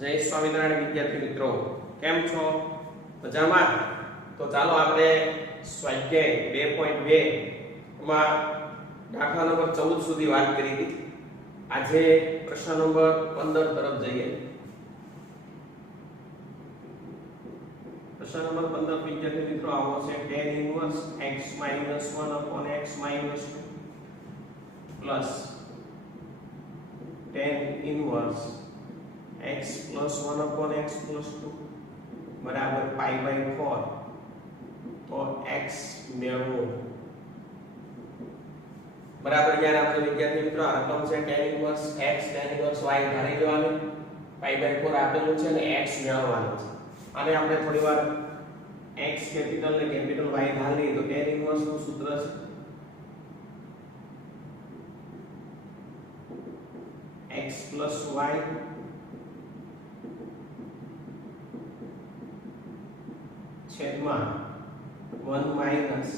જય સ્વામિનારાયણ વિદ્યાર્થી મિત્રો, કેમ છો? મજામાં? તો ચાલો આપણે સ્વાધ્યાય 2.2 માં દાખલા નંબર 14 સુધી વાત કરી હતી. આજે પ્રશ્ન નંબર 15 તરફ જઈએ. પ્રશ્ન નંબર 15 વિદ્યાર્થી મિત્રો આવો છે: tan inverse x - 1 upon x - 2 plus tan inverse x plus 1 upon x plus 2 बराबर पाई बाय 4. तो x મેળવો. બરાબર યાર આપણે વિદ્યાર્થી મિત્રો આ રકમ છે tan inverse x tan inverse y ધારી લેવાનું, પાઈ બાય 4 આપેલું છે અને x મેળવવાનું છે. આને આપણે થોડીવાર x કેપિટલ ને કેપિટલ y ધારી લઈએ તો tan ઇન્વર્સ નું સૂત્ર છે x plus y છેદમાં 1 માઈનસ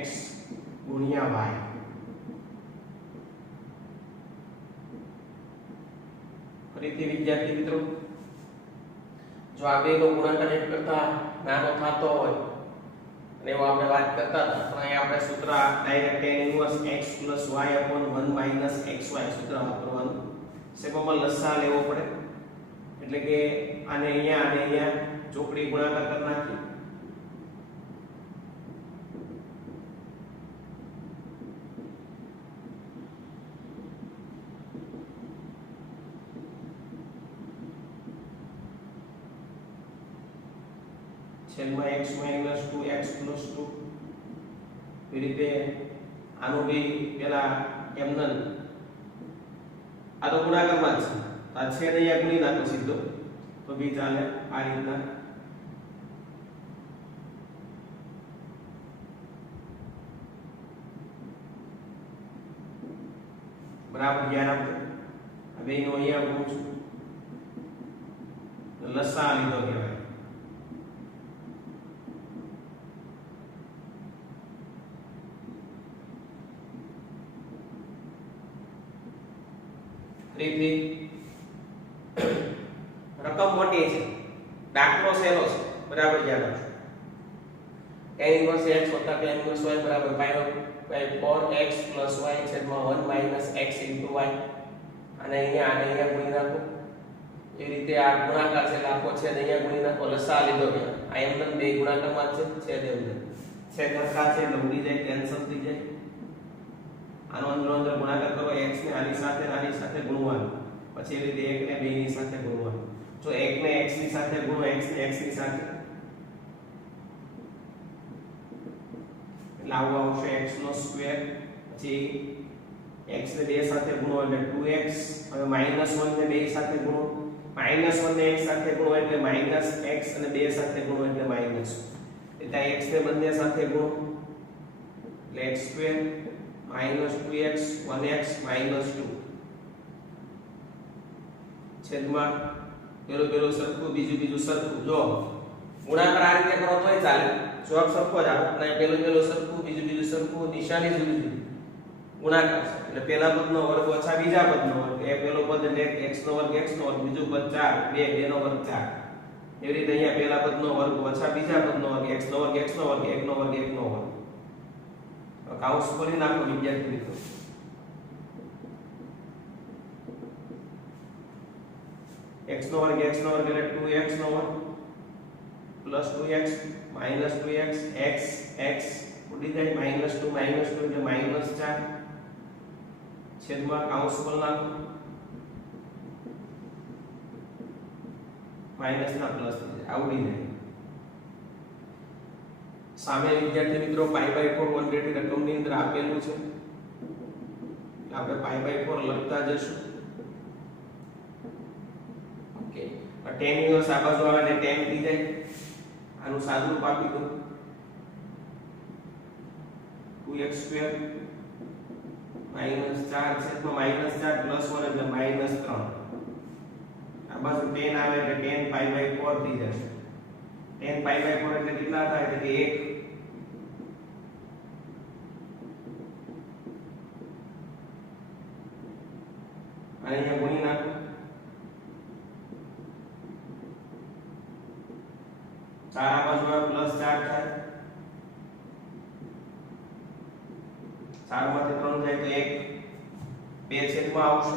x ગુણ્યા y. ફરીથી વિદ્યાર્થી મિત્રો, જો આ બેનો ગુણાકાર એક કરતા નાનો થતો હોય અને એવો આપણે વાત કરતા હતા, પણ અહીં આપણે સૂત્ર direct tan inverse x y 1 minus xy સૂત્ર વાપરવાનું છે. એમાં લસા લેવો પડે એટલે કે આને અહીંયા ચોકડી ગુણાકાર કરી નાખી. છેદમાં x - 2x + 2 એ રીતે આનું બી પેલા એમનન આ તો ગુણાકારમાં છે. આ છેદ અહીંયા ગુણી નાખો સીધો તો બી ચાલે. આ રીતના બરાબર ધ્યાન આપજો. આ બેનો અહીંયા ગુણ છું લસા લીધો કહેવાય. રીતની રકમ મોટી છે, દાખલો સહેલો છે. બરાબર ધ્યાન આપજો. tan inverse x tan inverse y બરાબર પાઈ 4x + y છેદમાં 1 માઈનસ x * y. અને અહીંયા ગુણી નાખો. એ રીતે આ ગુણાકાર છે એટલે આખો છેદ અહીંયા ગુણી નાખો. લસા લીધો કે આ એમ બે ગુણાકારમાં છે, છેદ એમ છેદ લસા છે એટલે ઉડી જાય, કેન્સલ થઈ જાય. આનો અંદર ગુણાકાર કરો, x ને આની સાથે ગુણવાનું, પછી એ રીતે 1 ને 2 ની સાથે ગુણવાનું. જો 1 ને x ની સાથે ગુણો, x ને x ની સાથે એટલે આવું આવશે x નો સ્ક્વેર. પછી x ને 2 સાથે ગુણો એટલે 2x. હવે -1 ને 2 સાથે ગુણો, -1 ને x સાથે ગુણો એટલે -x અને 2 સાથે ગુણો એટલે -. એટલે x ને બંને સાથે ગુણો એટલે x સ્ક્વેર -2x 1x -2 છેદમાં પેલું સરખું બીજું સરખું. જો ગુણાકાર આ રીતે કરો તોય ચાલે, જવાબ સરખો જ આવે. અને પેલું સરખું બીજું સરખું, નિશાની જુદી ગુણાકાર છે એટલે પેલા પદનો વર્ગ ઓછા બીજા પદનો વર્ગ. એ પેલો પદ એટલે x નો વર્ગ, બીજું પદ 4 2 નો વર્ગ 4. એવી રીતે અહીંયા પેલા પદનો વર્ગ ઓછા બીજા પદનો વર્ગ, x નો વર્ગ 1 નો વર્ગ. કાઉન્સ કરી નાખો વિદ્યાર્થી મિત્રો. x નો વર્ગ એટલે 2x નો વર્ગ plus 2x minus 2x x ઉડી જાય, -2 એટલે -4 છેદમાં કાઉન્સ કરી નાખો. માઈનસ ના પ્લસ થઈ જાય, આવડી જાય. સામે વિદ્યાર્થી મિત્રો પાઈ બાય 4 ઓલરેડી રકમની અંદર આપેલું છે, આપણે પાઈ બાય 4 લખતા જશું. ઓકે, tan ઇન્વર્સ આ બાજુ આવે ને tan થઈ જાય. આનું સાદુરૂપ આપી દો 2x² -4 છેદમાં -4 + 1 એટલે -3. આ બાજુ tan આવે એટલે tan પાઈ બાય 4 થઈ જશે. tan પાઈ બાય 4 એટલે કેટલા થાય? એટલે કે 1. અને અહીંયા ગુણી નાખો 4 આ બાજુ આવે +4 થાય 4 માંથી 3 જાય તો 1 2 છેદમાં આવશે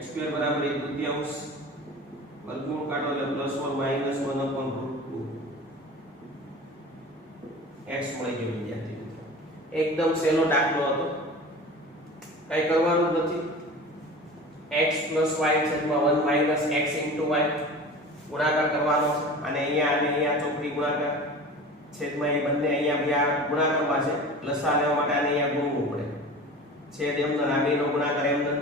x² બરાબર 1/2 વર્ગમૂળ કાઢો એટલે +4 - 1/√2 x મળી ગયો વિદ્યાર્થી મિત્રો એકદમ સહેલો દાખલો હતો કઈ કરવાનું નથી x + y છેદમાં 1 - x * y ગુણાકાર કરવાનો છે અને અહીંયા ચોકડી ગુણાકાર છેદમાં એ બંને અહીંયા બે આ ગુણાકારમાં છે લસા લેવા માટે આને અહીંયા ગુણવું પડે છેદ એમનો આ બેનો ગુણાકાર એમનો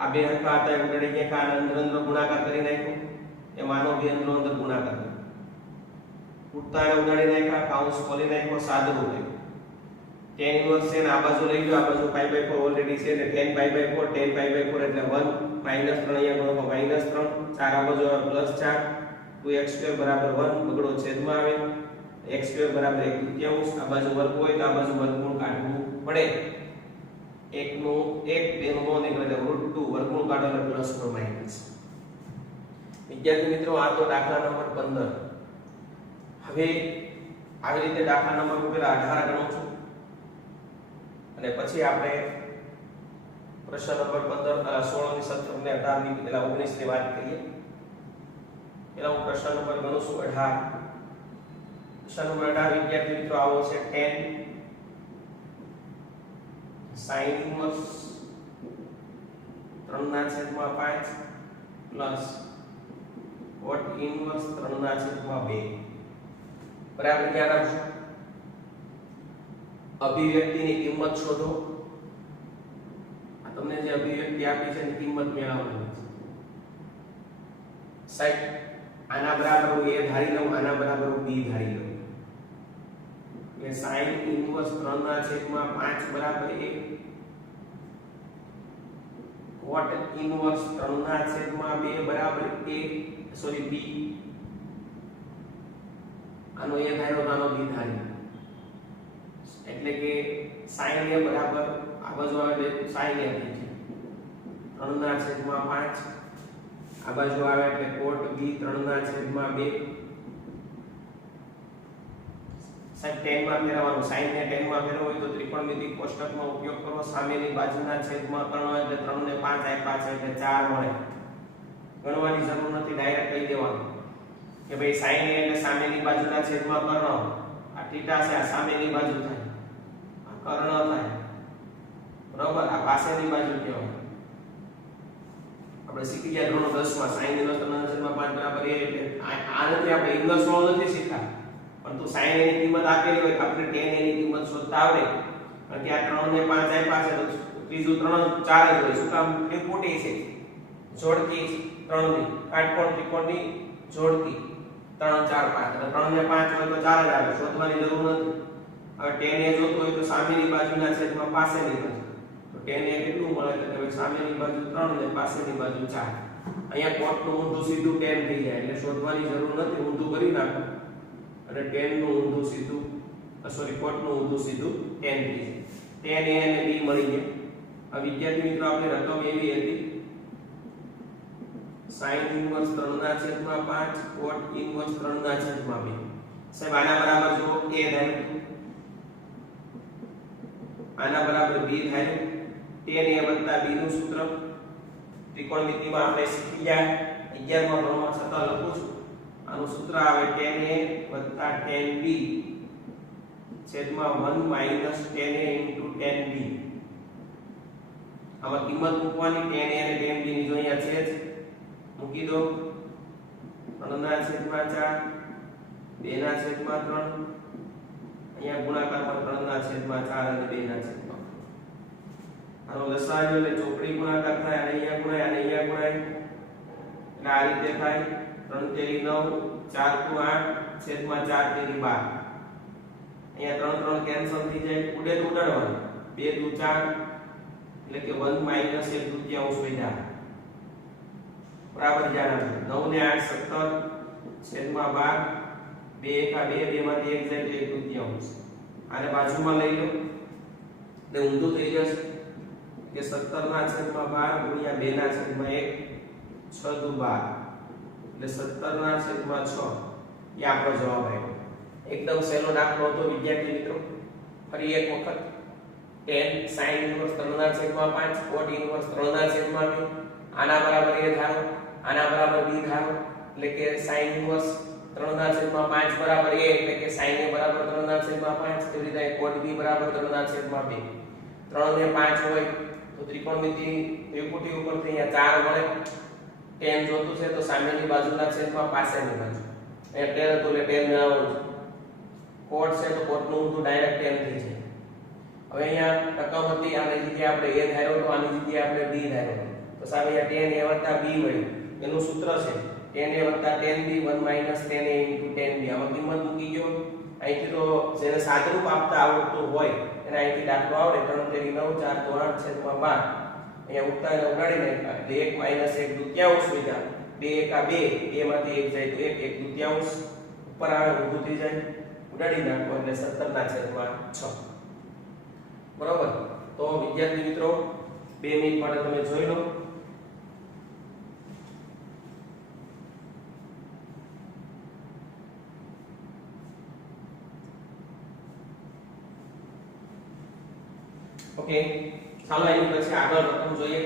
આ બે હરખા હતા ઉડડી ગયા કા અંદર ગુણાકાર કરી નાખ્યો એ માનો બે અંદર ગુણાકાર ઉડતાને ઉડાડી નાખ્યા કૌંસ ખોલી નાખ્યો સાદું થયું tan ઇન્વર્સ છે ને આ બાજુ લઈ લો આ બાજુ π/4 ઓલરેડી છે એટલે tan π/4 tan π/4 એટલે 1 - 3 અહીંયા ગણો -3 4 આ બાજુ +4 2x² બરાબર 1 બગડો છેદમાં આવે x² બરાબર 1/3 આ બાજુ વર્ગ હોય તો આ બાજુ વર્ગમૂળ કાઢવું પડે 1 નો 1 2 નો નીકળે એટલે √2 વર્ગમૂળ કાઢો એટલે પ્લસ નો માઈનસ વિદ્યાર્થી મિત્રો આ તો દાખલા નંબર 15 હવે આવી રીતે દાખલા નંબર પેલા 18 ગણો છું અને પછી આપણે પ્રશ્ન નંબર 15 16 ની 17 ને 18 ની પેલા 19 ની વાત કરીએ પેલા હું પ્રશ્ન નંબર ગણું છું 18 પ્રશ્ન નંબર 18 વિદ્યાર્થી મિત્રો આવો છે 10 sin inverse 3/5 plus cot inverse 3/2 બરાબર ધ્યાન રાખજો અભિવ્યક્તિની કિંમત શોધો આ તમને જે અભિવ્યક્તિ આપી છે એની કિંમત મેળવવાની છે સાઈડ આના બરાબર હું a ધારી લઉં આના બરાબર હું b ધારી લઉં કે sin ઇન્વર્સ 3/5 બરાબર 1 cot ઇન્વર્સ 3/2 બરાબર 1 સોરી b આનો a ધાર્યો તો આનો b ધાર્યો એટલે કે sin a બરાબર આ બાજુ આવે એટલે sin a થઈ છે 3/5 આ બાજુ આવે એટલે cot b 3/2 સાઈન 10 માં ફેરવવાનું sin ને 10 માં ફેરવો હોય તો ત્રિકોણમિતિ કોષ્ટકનો ઉપયોગ કરો સામેની બાજુના છેદમાં 3 હોય એટલે 3 ને 5 આપ્યા છે એટલે 4 મળે ગણવાની જરૂર નથી ડાયરેક્ટ કહી દેવાનું કે ભાઈ sin a એટલે સામેની બાજુના છેદમાં કર્ણ આ θ છે આ સામેની બાજુ થાય કર્ણ થાય બરાબર આ પાછળની બાજુ કહેવાય આપણે શીખી ગયા ધોરણ 10 માં sin ઇન્વર્સ 3/5 બરાબર a એટલે આ નથી આપણે ઇન્વર્સ વાળો નથી શીખા પરંતુ sin a ની કિંમત આપેલી હોય આપણે tan a ની કિંમત શોધતા આવડે અને ત્યાં 3 ને 5 આપ્યા છે તો ત્રીજું 3 4 જ હોય શું કામ એ ખોટી છે જોડકી 3 ની કાટકોણ ત્રિકોણની જોડકી 3 4 5 એટલે 3 ને 5 હોય તો 4 જ આવે શોધવાની જરૂર નથી હવે tan a જોતો હોય તો સામેની બાજુના છેદમાં પાસેની બાજુ તો tan a કેટલું મળે તો કે સામેની બાજુ 3 ને પાસેની બાજુ 4 અહીંયા cot નું ઊંધું સીધું tan થઈ જાય એટલે શોધવાની જરૂર નથી ઊંધું કરી નાખો અને tan નું ઊંધું સીધું સોરી cot નું ઊંધું સીધું tan થઈ જાય tan a અને b મળી ગયા આ વિદ્યાર્થી મિત્રો આપણે રકમ એવી હતી sin ઇન્વર્સ 3/5 cot ઇન્વર્સ 3/2 સાહેબ આના બરાબર જો a ધાર્યું આના બરાબર b ધાર્યું tan a b નું સૂત્ર ત્રિકોણમિતિમાં આપણે શીખી ગયા 11 માં ભણવા છતાં લખું છું આનું સૂત્ર આવે tan a tan b છેદમાં 1 tan a tan b આમાં કિંમત મૂકવાની tan a અને tan b ની જો અહીંયા છે જ મૂકી દો 3/4 2/3 અહીંયા ગુણાકારમાં 3/4 અને 2/3 આનો લસાઅ એટલે ચોકડી ગુણાકાર થાય અને અહીંયા ગુણાય અને અહીંયા ગુણાય એટલે આ રીતે થાય 3 તેરી 9 4 * 8 છેદમાં 4 તેરી 12 અહીંયા 3 3 કેન્સલ થઈ જાય ઉડે તો ઉડાડવાનું 2 * 4 એટલે કે 1 - 1/3 વધ્યા બરાબર ધ્યાન આપજો 9 ને 8 17 છેદમાં 12 2 * 1 2 માંથી 1 જાય એટલે 1/3 આને બાજુમાં લઈ લો એટલે ઊંધું થઈ જશે કે 17/12 ગુણ્યા 2/1 6 દુ 12 એટલે 17/6 એ આપણો જવાબ આવ્યો। એકદમ સહેલો દાખલો હતો વિદ્યાર્થી મિત્રો। ફરી એક વખત tan sin inverse 3/5 cot inverse 3/2 આના બરાબર a ધારો આના બરાબર b ધારો એટલે કે sin ઇન્વર્સ 3/5 બરાબર a એટલે કે sin a બરાબર 3/5 એવી રીતે cot b બરાબર 3/2 3 ને 5 હોય તો ત્રિકોણમિતિ ત્રિપુટી ઉપરથી અહીંયા 4 મળે। tan જોતું છે તો સામેની બાજુના છેદમાં પાછળની બાજુ અહીંયા tan હતું એટલે tan મેળવવાનું છે। cot છે તો cot નું ઊંધું ડાયરેક્ટ tan થઈ જાય। હવે અહીંયા ટકાઉ આની જગ્યાએ આપણે a ધાર્યો તો આની જગ્યાએ આપણે b ધાર્યો તો સામે અહીંયા tan a + b મળ્યું। એનું સૂત્ર છે tan a + tan b 1 - tan a * tan b। આમાં કિંમત મૂકી ગયો અહીંથી તો જેને સાદરૂપ આપતા આવડતું હોય એને અહીંથી દાખલો આવડે 3 તેરી 9 4 તો 8 છેદમાં 12 અહીંયા ઉતારે ઉડાડી નાખ્યા એટલે 1 - 1 દુત્યાંશ વિધા 2 એકા 2 a માંથી 1 જાય તો 1 1 દુત્યાંશ ઉપર આવે ઊભું થઈ જાય ઉડાડી નાખો એટલે 17/6 બરાબર। તો વિદ્યાર્થી મિત્રો 2 મિનિટ માટે તમે જોઈ લો। ઓકે ચાલો એની પછી આગળ રકમ જોઈએ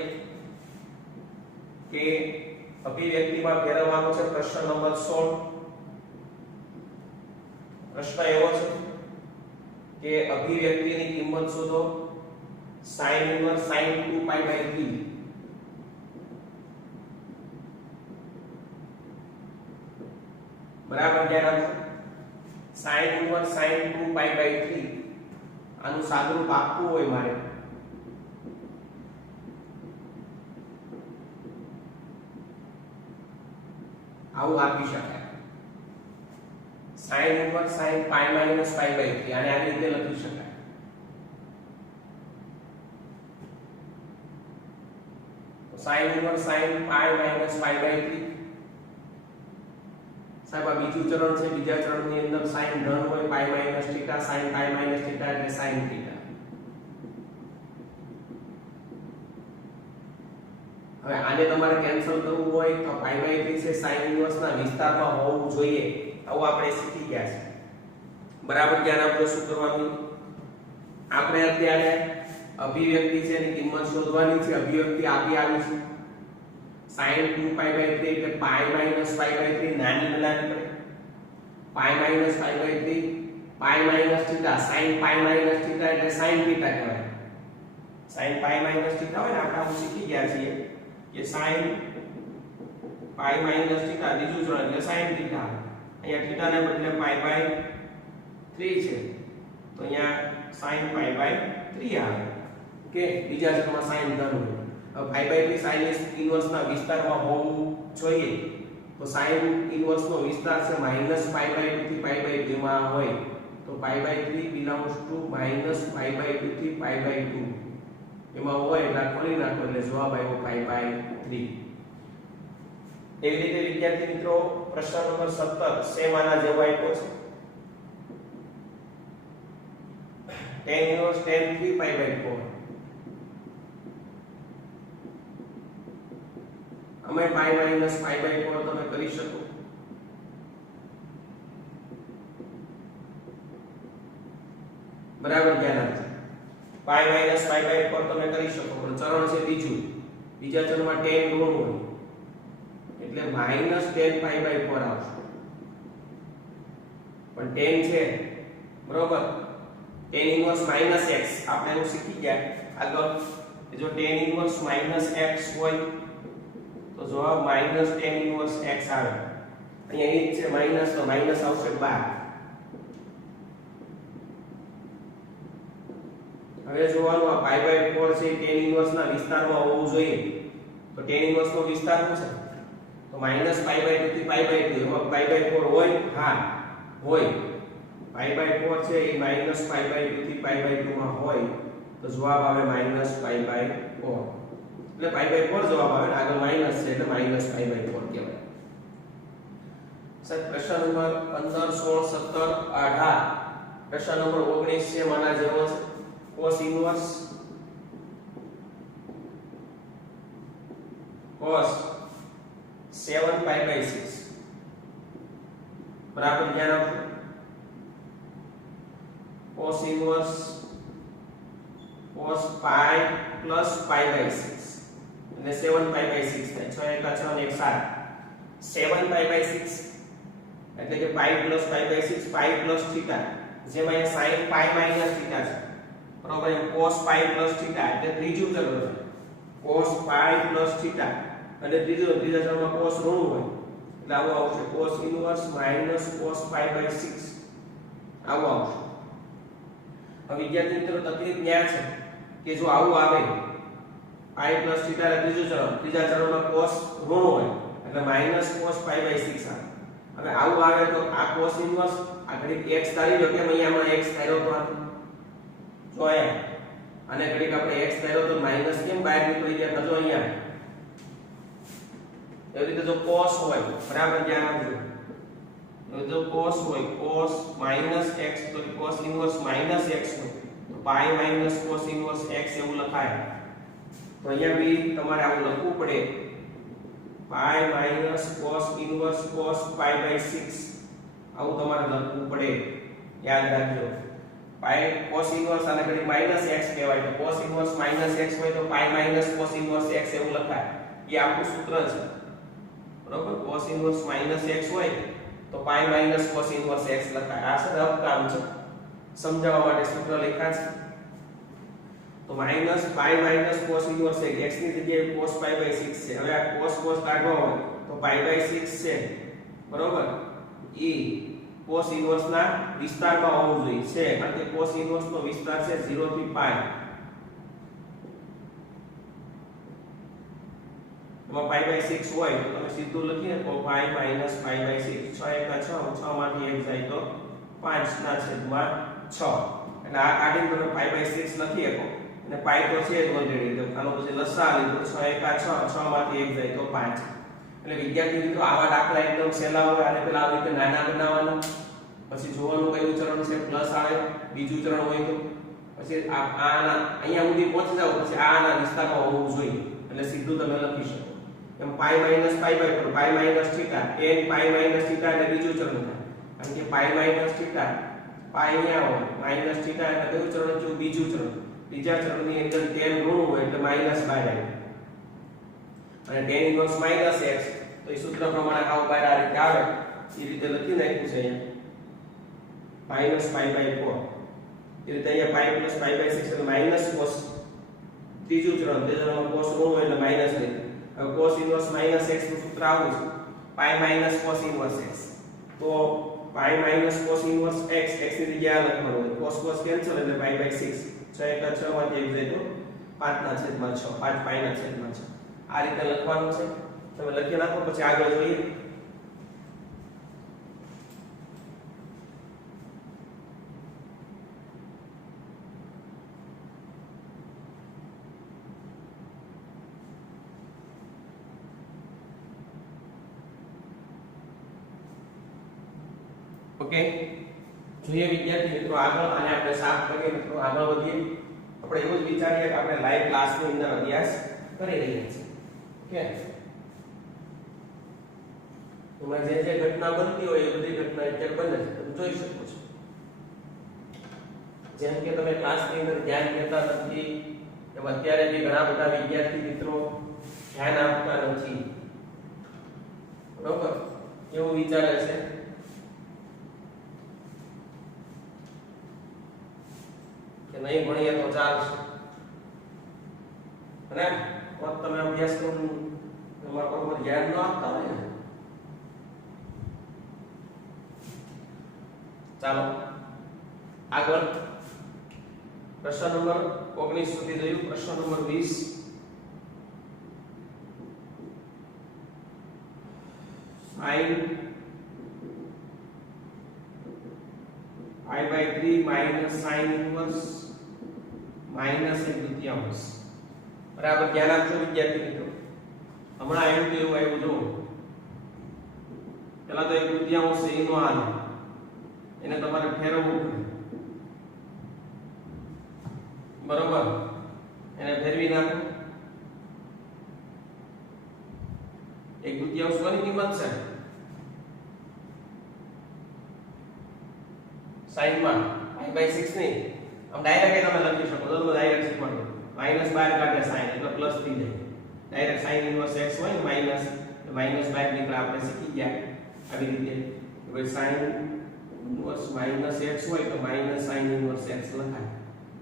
કે અભિવ્યક્તિમાં ફેરવવાનો છે। પ્રશ્ન નંબર 16 પ્રશ્ન એવો છે કે અભિવ્યક્તિની કિંમત શોધો sin ઇન્વર્સ sin 2π/3 બરાબર ધ્યાન આપો। sin ઇન્વર્સ sin 2π/3 આનું સાદુરૂપ આપવું હોય મારે આવું આપી શકાય sin ઇન્વર્સ sin π - π/3 આને આ રીતે લખી શકાય। તો sin ઇન્વર્સ sin π - π/3 સાહેબ આ બીજું ચરણ છે। બીજા ચરણની અંદર sin ધન હોય π - θ sin π - θ એટલે sin θ। હવે આને તમારે કેન્સલ કરવું હોય તો π/3 છે sin ઇન્વર્સ ના વિસ્તારમાં હોવું જોઈએ આવું આપણે શીખી ગયા છે બરાબર। ધ્યાન આપજો શું કરવાનું આપણે અત્યારે અભિવ્યક્તિ છે એની કિંમત શોધવાની છે। અભિવ્યક્તિ આવી છે sin 2π/3 એટલે π - π/3 નાની બનાવી પડે π - π/3 π - θ sin π - θ એટલે sin θ કહેવાય। sin π - θ હોય ને આપણે આવું શીખી ગયા છીએ કે sin π - θ બીજું ચરણ એટલે sin θ। અહીંયા θ ને બદલે π/3 છે તો અહીંયા sin π/3 આવે કે બીજા ચરણમાં sin ધન હોય। હવે π/3 sin ઇન્વર્સ ના વિસ્તારમાં હોવું જોઈએ તો sin ઇન્વર્સ નો વિસ્તાર છે -π/2 થી π/2 માં હોય તો π/3 belongs to -π/2 થી π/2 એમાં હોય એટલે ખોલી નાખો એટલે જવાબ આવ્યો π/3। એવી રીતે વિદ્યાર્થી મિત્રો પ્રશ્ન નંબર 17 સેમ આના જેવો આપ્યો છે tan ઇન્વર્સ tan 3π/4 અમે π - π/4 તમે કરી શકો બરાબર। ધ્યાન આપજો π - π/4 તમે કરી શકો પણ ચરણ છે બીજું બીજા ચરણમાં tan ઋણ હોય એટલે -tan π/4 આવશે પણ tan છે બરોબર। tan ઇન્વર્સ -x આપણે એવું શીખી ગયા આગળ જો tan ઇન્વર્સ -x હોય તો જવાબ -tan ઇન્વર્સ x આવે। અહીંયા એક છે માઈનસ તો માઈનસ આવશે 12। હવે જોવાનું આ π/4 છે tan ઇન્વર્સ ના વિસ્તારમાં હોવું જોઈએ તો tan ઇન્વર્સ નો વિસ્તાર શું છે તો -π/2 થી π/2 એમાં π/4 હોય હા હોય π/4 છે એ -π/2 થી π/2 માં હોય તો જવાબ આવે -π/4 એટલે π/4 જવાબ આવે આગળ માઈનસ છે એટલે -π/4 કહેવાય। સર પ્રશ્ન નંબર 15 16 17 18 પ્રશ્ન નંબર 19 છે માના જેવો છે cos inverse cos 7 pi by 6 બરાબર ધ્યાન આપજો cos inverse cos pi plus pi by 6 એટલે 7 પાઈ બાય 6 થાય 6 1 6 ને 1 7 7 પાઈ બાય 6 એટલે કે pi plus pi by 6 pi plus theta જેમાં એ sin પાઈ માઈનસ થીટા છે બરોબર એમ cos પાઈ પ્લસ થીટા એટલે ત્રીજું ચલ છે cos પાઈ પ્લસ થીટા અને ત્રીજા ચલમાં cos ઋણ હોય એટલે આવું આવશે cos inverse minus cos pi by 6 આવું આવશે હવે વિદ્યાર્થી મિત્રો તકલીફ ન્યા છે કે જો આવું આવે પાઈ પ્લસ થીટા એટલે ત્રીજા ચલમાં cos ઋણ હોય એટલે માઈનસ cos પાઈ બાય 6 આવે હવે આવું આવે તો આ cos ઇન્વર્સ આ ઘડીક x ધારી લો કે અહીંયામાં x ધાર્યો તો જો અહીંયા અને ઘડીક આપણે x ધાર્યો તો માઈનસ કેમ બહાર નીકળી ગયા તો જો અહીંયા એવી રીતે જો cos હોય બરાબર ધ્યાન આપજો જો cos હોય cos માઈનસ x તો cos ઇન્વર્સ માઈનસ x હોય તો પાઈ માઈનસ cos ઇન્વર્સ x એવું લખાય તો અહીંયા બી તમારે આવું લખવું પડે pi minus cos inverse cos pi by 6 આવું તમારે લખવું પડે યાદ રાખજો પાઈ cos ઇન્વર્સ આને ઘડી માઈનસ x કહેવાય તો cos ઇન્વર્સ માઈનસ x હોય તો પાઈ માઈનસ cos ઇન્વર્સ x એવું લખાય એ આપણું સૂત્ર છે બરોબર cos ઇન્વર્સ માઈનસ x હોય તો પાઈ માઈનસ cos ઇન્વર્સ x લખાય આ સર કામ છે સમજાવવા માટે સૂત્ર લખ્યા છે તો માઈનસ પાઈ માઈનસ cos ઇન્વર્સ x ની જગ્યાએ cos પાઈ બાય 6 છે હવે આ cos કાઢવા હોય તો પાઈ બાય 6 છે બરોબર ઈ cos ઇન્વર્સ ના વિસ્તારમાં હોવું જોઈએ છે કારણ કે cos ઇન્વર્સ નો વિસ્તાર છે 0 થી પાઈ એમાં પાઈ બાય 6 હોય તો તમે સીધું લખીએ તો પાઈ માઈનસ પાઈ બાય 6 6 1 6 6 માંથી 1 જાય તો 5 ના છેદમાં 6 અને આ કાઢીને તમે પાઈ બાય 6 લખી શકો અને પાઈ તો છે જ ઓલરેડી તો આનો પછી લસા લીધો 6 1 6 6 માંથી 1 જાય તો 5 એટલે વિદ્યાર્થી મિત્રો આવા દાખલા એકદમ સહેલા હોય અને પેલા આવી રીતે નાના બનાવવાના પછી જોવાનું કયું ચરણ છે પ્લસ આવે બીજું ચરણ હોય તો પછી આના અહીંયા સુધી પહોંચી જાવ પછી આના વિસ્તારમાં હોવું જોઈએ એટલે સીધું તમે લખી શકો એમ પાઈ માઈનસ પાઈ બાય પર પાઈ માઈનસ થીટા tan પાઈ માઈનસ થીટા એટલે બીજું ચરણ થાય કારણ કે પાઈ માઈનસ થીટા પાઈ અહીંયા હોય માઈનસ થીટા એટલે કયું ચરણ છે બીજું ચરણ બીજા ચરણની અંદર tan ઋણ હોય એટલે માઈનસ બહાર આવે અને tan ઇન્વર્સ માઈનસ x તો એ સૂત્ર પ્રમાણે આવ બહાર આ રીતે આવે એ રીતે લખી નાખ્યું છે અહીંયા માઈનસ પાઈ બાય 4 એ રીતે અહીંયા પાઈ પ્લસ પાઈ બાય 6 એટલે માઈનસ cos ત્રીજું ચરણ તે ચરણમાં cos ઋણ હોય એટલે માઈનસ લઈ હવે cos ઇન્વર્સ માઈનસ x નું સૂત્ર આવું છે પાઈ માઈનસ cos ઇન્વર્સ x તો પાઈ minus cos inverse x x ની જગ્યાએ લખવાનું હોય cos કેન્સલ એટલે પાઈ બાય 6 6 1 6 માંથી 1 જાય તો 5 ના છેદમાં 6 5 પાઈ ના છેદમાં 6 આ રીતે લખવાનું છે તમે લખી નાખો પછી આગળ જોઈએ ઓકે જોઈએ વિદ્યાર્થી મિત્રો આગળ આને આપણે સાફ કરીએ મિત્રો આગળ વધીએ આપણે એવું જ વિચારીએ કે આપણે લાઈવ ક્લાસની અંદર અભ્યાસ કરી રહ્યા છીએ ઓકે તમારે જે ઘટના બનતી હોય એ બધી ઘટના અત્યારે બને છે તમે જોઈ શકો છો જેમ કે તમે ક્લાસની અંદર ધ્યાન દેતા નથી એમ અત્યારે બી ઘણા બધા વિદ્યાર્થી મિત્રો ધ્યાન આપતા નથી બરોબર એવું વિચારે છે કે નહીં ભણીએ તો ચાલશે અને તમે અભ્યાસક્રમ તમારા પર ધ્યાન ન આપતા હોય ને ચાલો આગળ પ્રશ્ન નંબર 19 સુધી જોયું પ્રશ્ન number 20 sin I by 3 minus sin inverse minus 1/3 બરાબર ધ્યાન આપજો વિદ્યાર્થી મિત્રો હમણાં એમ તો એવું આવ્યું જો પેલા તો 1/3 છે એનો હાલ એને તમારે ફેરવવું પડે બરોબર, એને ફેરવી નાખો. 1/2 કોની કિંમત છે sin માં pi/6 ની. આમ ડાયરેક્ટ તમે લખી શકો તો ડાયરેક્ટ શીખવાનું -12 કાઢે sin એટલે પ્લસ થઈ જાય. ડાયરેક્ટ sin ઇન્વર્સ x હોય ને -12 નીકળે આપણે શીખી ગયા આવી રીતે. હવે sin ઇન્વર્સ -x હોય તો sin ઇન્વર્સ x લખાય.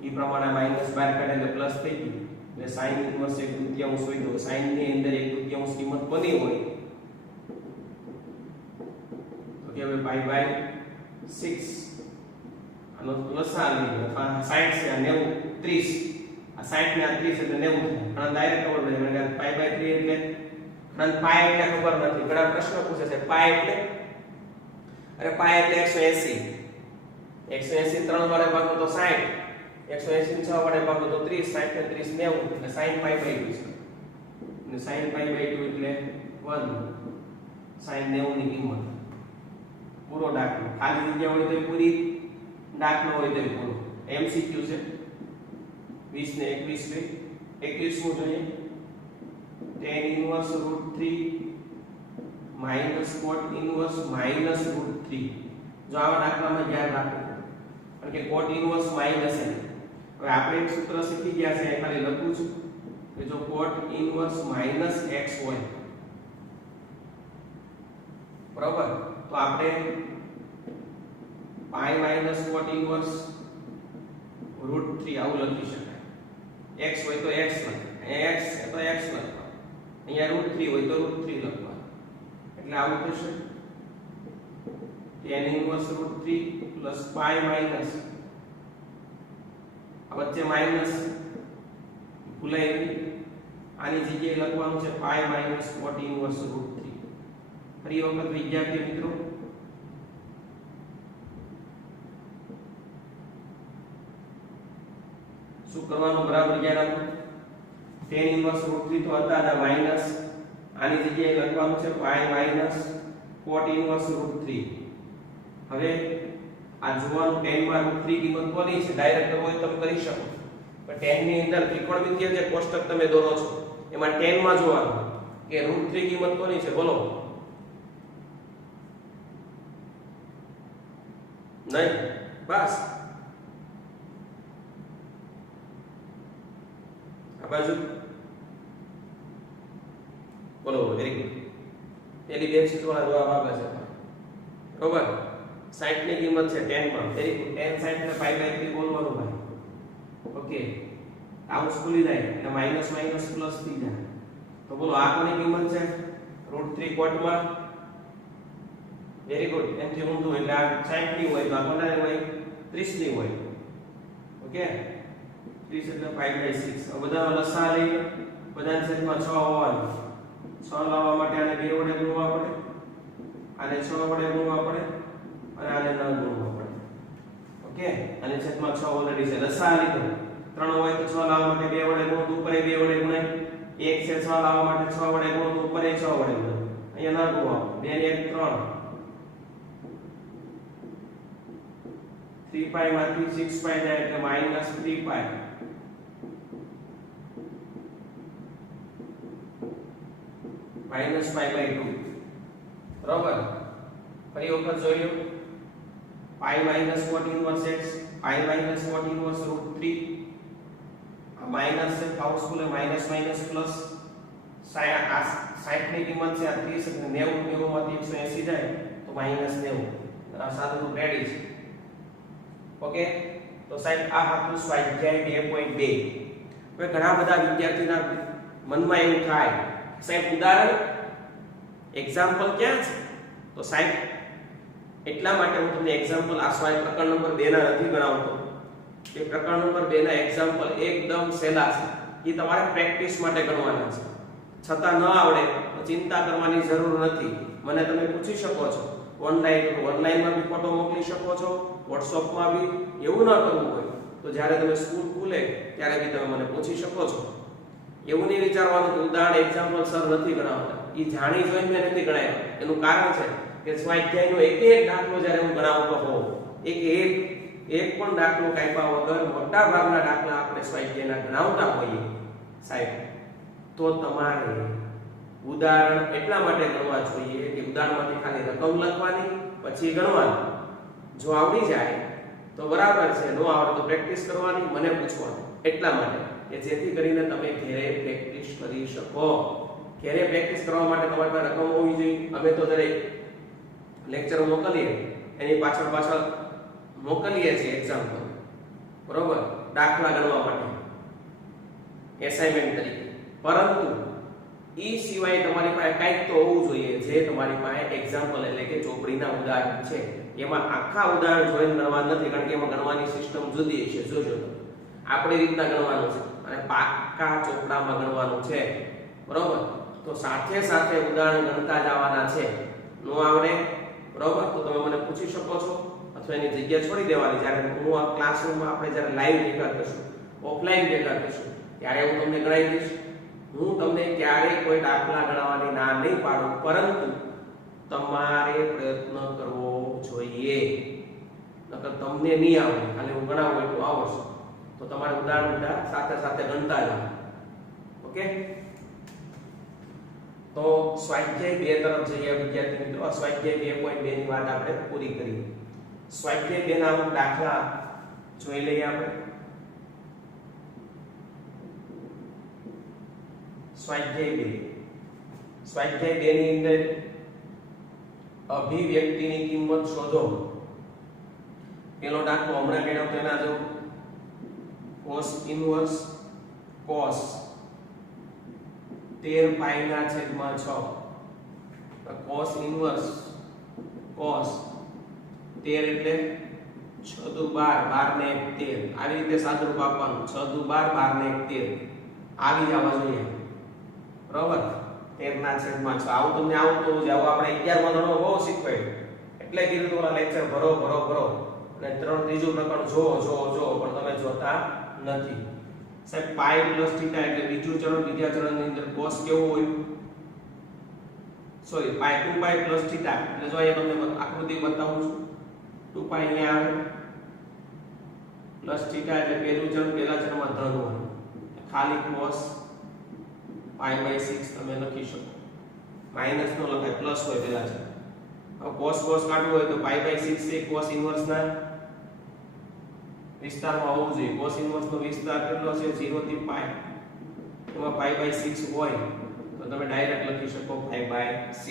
એ પ્રમાણે -12 કાઢે એટલે પ્લસ થઈ ગયું. એટલે sin ઇન્વર્સ 1/2 હોય તો sin ની અંદર 1/2 કિંમત કોની હોય તો કે હવે pi/6 આનો લસાઅ લઈએ અથવા 60 છે આ 90 30 આ 60 ને આ 30 એટલે 90 થાય. ડાયરેક્ટ ખબર પડે મને pi/3 એટલે pi એટલે ખબર નથી. ઘણા પ્રશ્ન પૂછે છે pi એટલે અરે pi એટલે 180 3 વડે ભાગો તો 60 180 ને 6 વડે ભાગો તો 30 60 ને 30 90 એટલે sin pi/2 છે. અને sin pi/2 એટલે 1 sin 90 ની કિંમત. પૂરો દાખલો ખાલી જગ્યા હોય તો પૂરી, દાખલો હોય તો પૂરો. MCQ છે 20 ને 21 21 નું જોઈએ. tan inverse √3 cot inverse √3. જો આવા દાખલામાં ધ્યાન રાખો કારણ કે cot inverse માઈનસ છે. હવે આપણે એક સૂત્ર શીખી ગયા છે ખાલી લખું છું કે જો cot inverse -x હોય બરાબર તો આપણે pi cot inverse √3 આવું લખી શકાય. x હોય તો x લખાય, x તો x લખવા, અહીંયા √3 હોય તો √3 લખવા. એટલે આવું થશે tan inverse √3 plus pi minus આ વચ્ચે માઈનસ ભૂલાય નહીં. આની જગ્યાએ લખવાનું છે pi cot inverse √3. ફરી વખત વિદ્યાર્થી મિત્રો શું કરવાનું બરાબર ધ્યાન આપો. tan inverse √3 તો હતા ને માઈનસ, આની જગ્યાએ લખવાનું છે pi cot inverse √3. હવે આ જોવાનું tan માં √3 કિંમત કોની છે ડાયરેક્ટ હોય તમે કરી શકો, પણ tan ની અંદર ત્રિકોણમિતિય જે કોષ્ટક તમે દોરો છો એમાં tan માં જોવાનું કે √3 કિંમત કોની છે બોલો. નહીં બસ આ બાજુ બોલો. Very good. પેલી બે શીટ વાળા જવાબ આપે છે બરોબર. 60 ની કિંમત છે tan માં. Very good. tan 60 ને pi/3 બોલવાનું ભાઈ. ઓકે આઉટ ખુલી જાય એટલે માઈનસ માઈનસ પ્લસ થઈ જાય. તો બોલો આ કોની કિંમત છે √3 cot માં. Very good. એમથી ઊંધું એટલે આ 60 ની હોય તો આ કોનાની હોય 30 ની હોય. ઓકે 30 એટલે pi/6. હવે બધાનો લસાઅ લઈએ. બધાના છેદમાં 6 હોવાનું. 6 લાવવા માટે આને 2 વડે ગુણવા પડે, આને 6 વડે ગુણવા પડે અને આને 9 ગુણવા પડે. ઓકે અને છેદમાં 6 ઓલરેડી છે. લસાઅ લીધો 3 હોય તો 6 લાવવા માટે 2 વડે ગુણો તો ઉપર 2 વડે ગુણાય. 1 છે 6 લાવવા માટે 6 વડે ગુણો તો ઉપર 6 વડે ગુણાય. અહીંયા 9 ગુણવા 2 ને 1 3. 3 pi માંથી 6 pi જાય એટલે -3 pi. -pi/2 બરાબર. ફરી વખત જોયું pi cot inverse x, pi cot inverse √3. આ માઈનસ છે પાવરફુલ માઈનસ માઈનસ પ્લસ. 60 ની કિંમત છે આ 30 એટલે 90 માંથી 180 જાય તો -90. આ સાદું રેડી છે. ઓકે તો સાહેબ આ આપણું સ્વાધ્યાય 2.2. હવે ઘણા બધા વિદ્યાર્થીના મનમાં એવું થાય સાહેબ ઉદાહરણ એક્ઝામ્પલ ક્યાં છે? તો સાહેબ એટલા માટે હું તમને એક્ઝામ્પલ આ સ્વાધ્યાય પ્રકરણ નંબર 2 ના નથી ગણાવતો કે પ્રકરણ નંબર 2 ના એક્ઝામ્પલ એકદમ સહેલા છે. એ તમારે પ્રેક્ટિસ માટે ગણવાના છે. છતાં ન આવડે તો ચિંતા કરવાની જરૂર નથી. મને તમે પૂછી શકો છો ઓનલાઈનમાં બી ફોટો મોકલી શકો છો, વોટ્સએપમાં બી. એવું ન કરવું હોય તો જ્યારે તમે સ્કૂલ ખુલે ત્યારે બી તમે મને પૂછી શકો છો. એવું નહીં વિચારવાનું કે ઉદાહરણ એક્ઝામ્પલ સર નથી ગણાવતા. એ જાણી જોઈને મેં નથી ગણાવ્યા. એનું કારણ છે કે સ્વાધ્યાયનો એક એક દાખલો જ્યારે હું ગણાવતો હોઉં એક એક પણ દાખલો કાપ્યા વગર મોટા ભાગના દાખલા આપણે સ્વાધ્યાયના ગણાવતા હોઈએ સાહેબ, તો તમારે ઉદાહરણ એટલા માટે ગણવા જોઈએ કે ઉદાહરણમાંથી ખાલી રકમ લખવાની પછી ગણવાનું. જો આવડી જાય તો બરાબર છે, નો આવડે તો પ્રેક્ટિસ કરવાની, મને પૂછવાનું. એટલા માટે કે જેથી કરીને તમે ઘરે પ્રેક્ટિસ કરી શકો. ઘરે પ્રેક્ટિસ કરવા માટે તમારી પાસે રકમ હોવી જોઈએ. અમે તો દરેક લેક્ચર મોકલીએ એની પાછળ મોકલીએ છીએ એક્ઝામ્પલ, બરોબર, દાખલા ગણવા માટે એસાઇનમેન્ટ તરીકે. પરંતુ ઈ સિવાય તમારી પાસે કંઈક તો હોવું જોઈએ જે તમારી પાસે એક્ઝામ્પલ એટલે કે ચોપડીના ઉદાહરણ છે. એમાં આખા ઉદાહરણ જોઈને ગણવા નથી, કારણ કે એમાં ગણવાની સિસ્ટમ જુદી છે. જોજો આપણી રીતના ગણવાનું છે અને પાક્કા ચોપડામાં ગણવાનું છે, બરોબર. તો સાથે સાથે ઉદાહરણ ગણતા જવાના છે. નો આવડે બરોબર તો તમે મને પૂછી શકો છો અથવા એની જગ્યા છોડી દેવાની. જ્યારે હું આ ક્લાસરૂમમાં આપણે જ્યારે લાઈવ ભેગા કરશું, ઓફલાઈન ભેગા કરશું, ત્યારે હું તમને ગણાવી દઈશ. હું તમને ક્યારેય કોઈ દાખલા ગણવાની ના નહીં પાડું, પરંતુ તમારે પ્રયત્ન કરવો જોઈએ. નકર તમને નહીં આવડે, ખાલી હું ગણાવું એટલું આવડશે તો તમારે ઉદાહરણ સાથે સાથે ગણતા જાઓ. ઓકે, તો સ્વાધ્યાય 2 તરફ જઈએ વિદ્યાર્થી મિત્રો. સ્વાધ્યાય 2.2 ની વાત આપણે પૂરી કરી. સ્વાધ્યાય 2 ના અમુક દાખલા જોઈ લઈએ આપણે. સ્વાધ્યાય 2 ની અંદર અભિવ્યક્તિની કિંમત શોધો. પેલો દાખલો હમણાં મેળવ્યો તેના જો cos inverse cos 13π/6. cos inverse cos 13 એટલે 6 દુ 12, 12 ને 1 13. આવી રીતે સાદુરૂપ આપવાનું. 6 દુ 12, 12 ને 1 13 આવી જવા જોઈએ, બરોબર. 13/6. આવું તમને આવતું જ. આવું આપણે 11 માં ધોરણમાં બહુ શીખવાયું, એટલે કીધું ઓલા લેક્ચર ભરો અને ત્રીજું પ્રકરણ જો પણ તમે જોતા નથી. સાહેબ પાઈ પ્લસ થીટા એટલે બીજું ચરણ, બીજા ચરણની અંદર cos કેવું હોય, સોરી પાઈ 2π પ્લસ થીટા એટલે જો અહીંયા તમને આકૃતિ બતાવું છું. 2π અહીંયા આવે પ્લસ થીટા એટલે પહેલું ચરણ, પહેલા ચરણમાં ધન હોય, ખાલી cos π/6 તમે લખી શકો. માઈનસ નો લખાય, પ્લસ હોય પહેલા ચરણ. હવે cos કાઢવું હોય તો π/6 એ cos ઇન્વર્સ ના વિસ્તારમાં હોવું જોઈએ. cos ઇન્વર્સ નો વિસ્તાર કેટલો છે? 0 થી π. એમાં π/6 હોય તો તમે ડાયરેક્ટ લખી શકો π/6.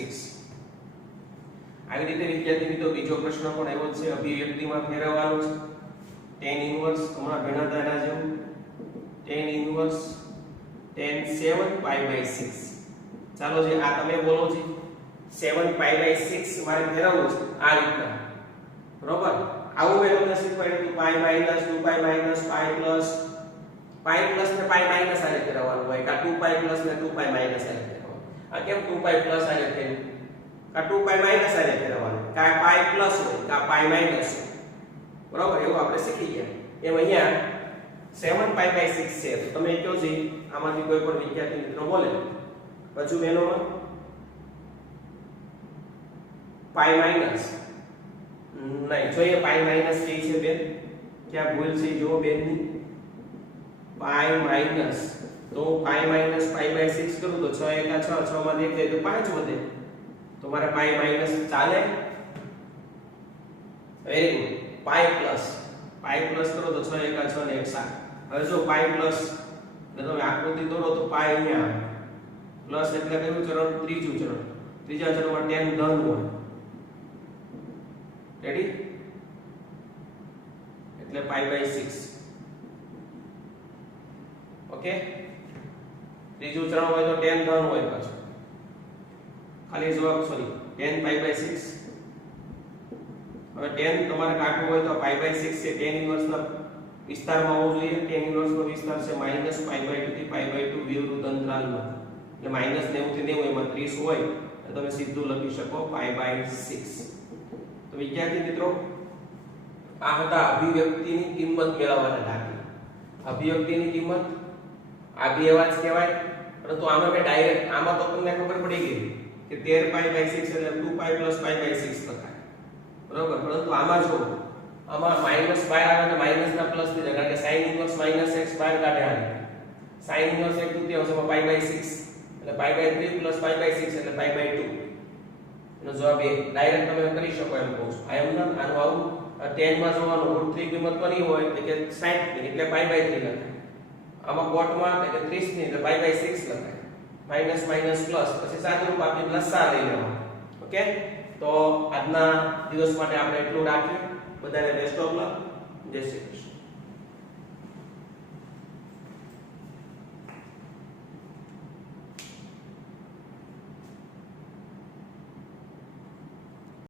આવી રીતે વિદ્યાર્થી મિત્રો બીજો પ્રશ્ન પણ એવો છે, અભિવ્યક્તિમાં ફેરવવાનું છે. tan ઇન્વર્સ હમણાં ભણતા એના જેવું tan ઇન્વર્સ tan 7π/6. ચાલો જે આ તમે બોલો છે 7π/6 મારે ફેરવવું છે આ રીતના, બરોબર. આવું મેં તમને શીખવાડ્યું હતું. π માઈનસ 2π માઈનસ π પ્લસ ને π માઈનસ આ રીતે ફેરવવાનું હોય, કા 2π પ્લસ ને 2π માઈનસ આ રીતે ફેરવવાનું. આ કેમ 2π પ્લસ આ રીતે ફેરવ્યું, કા 2π માઈનસ આ રીતે ફેરવવાનું, કા π પ્લસ હોય કા π માઈનસ હોય, બરોબર. એવું આપણે શીખી ગયા. એમ અહીંયા 7π/6 છે તો તમે કહો છો આમાંથી કોઈ પણ વિદ્યાર્થી મિત્રો બોલે પછી મેનોમાં પાઈ માઈનસ નહીં જોઈએ. પાઈ માઈનસ કઈ છે બેન? ક્યાં ભૂલ છે જો બેનની? પાઈ માઈનસ તો પાઈ માઈનસ π/6 કરું તો 6 * 6 6 માં 1 જાય તો 5 વધે, તો મારે પાઈ માઈનસ ચાલે? Very good. પાઈ પ્લસ કરો તો 6 * 1 6 ને 1 7. હવે જો પાઈ પ્લસ એટલે તમે આકૃતિ દોરો તો પાઈ અહીંયા આવે. પ્લસ એટલે કયું ચરણ? ત્રીજું ચરણ. ત્રીજા ચરણમાં tan ધન હોય. રેડી? એટલે π/6. ઓકે, ત્રીજું ચરણ હોય તો tan ધન હોય પાછું. ખાલી જવાબ સોરી tan π/6. હવે tan તમારે કાઢવું હોય તો π/6 છે tan ઇન્વર્સ ના વિસ્તારમાં હોવું જોઈએ. tan ઇન્વર્સ નો વિસ્તાર છે -π/2 થી π/2 વિવૃત અંતરાલમાં. એટલે -90 થી 90 એમાં 30 હોય તો તમે સીધું લખી શકો π/6. તો વિદ્યાર્થી મિત્રો આ હતા અભિવ્યક્તિની કિંમત મેળવવાના દાખલા. અભિવ્યક્તિની કિંમત આ બે એવા જ કહેવાય, પરંતુ આમાં મેં ડાયરેક્ટ આમાં તો તમને ખબર પડી ગઈ કે 13π/6 એટલે 2π + π/6 લખાય, બરોબર. પરંતુ આમાં જો આમાં માઈનસ બહાર આવે એટલે માઈનસ ના પ્લસ થઈ જાય કારણ કે sin ઇન્વર્સ માઈનસ x બહાર કાઢે આને sin ઇન્વર્સ 1 તૃતીયાંશમાં પાઈ બાય 6 એટલે pi by 3 plus pi by 6 એટલે પાઈ બાય 2 એનો જવાબ એ ડાયરેક્ટ તમે કરી શકો એમ કહું છું આ એમ ના આનું આવું 10 માં જોવાનું √3 કિંમત કોની હોય એટલે કે 60 ની એટલે પાઈ બાય 3 લખાય આમાં કોટમાં એટલે કે 30 ની એટલે પાઈ બાય 6 લખાય માઈનસ માઈનસ પ્લસ પછી સાદુરૂપ આપીને લસા લઈ લેવાનું ઓકે તો આજના દિવસ માટે આપણે એટલું રાખીએ બધાને બેસ્ટ ઓફ લક જય શ્રી કૃષ્ણ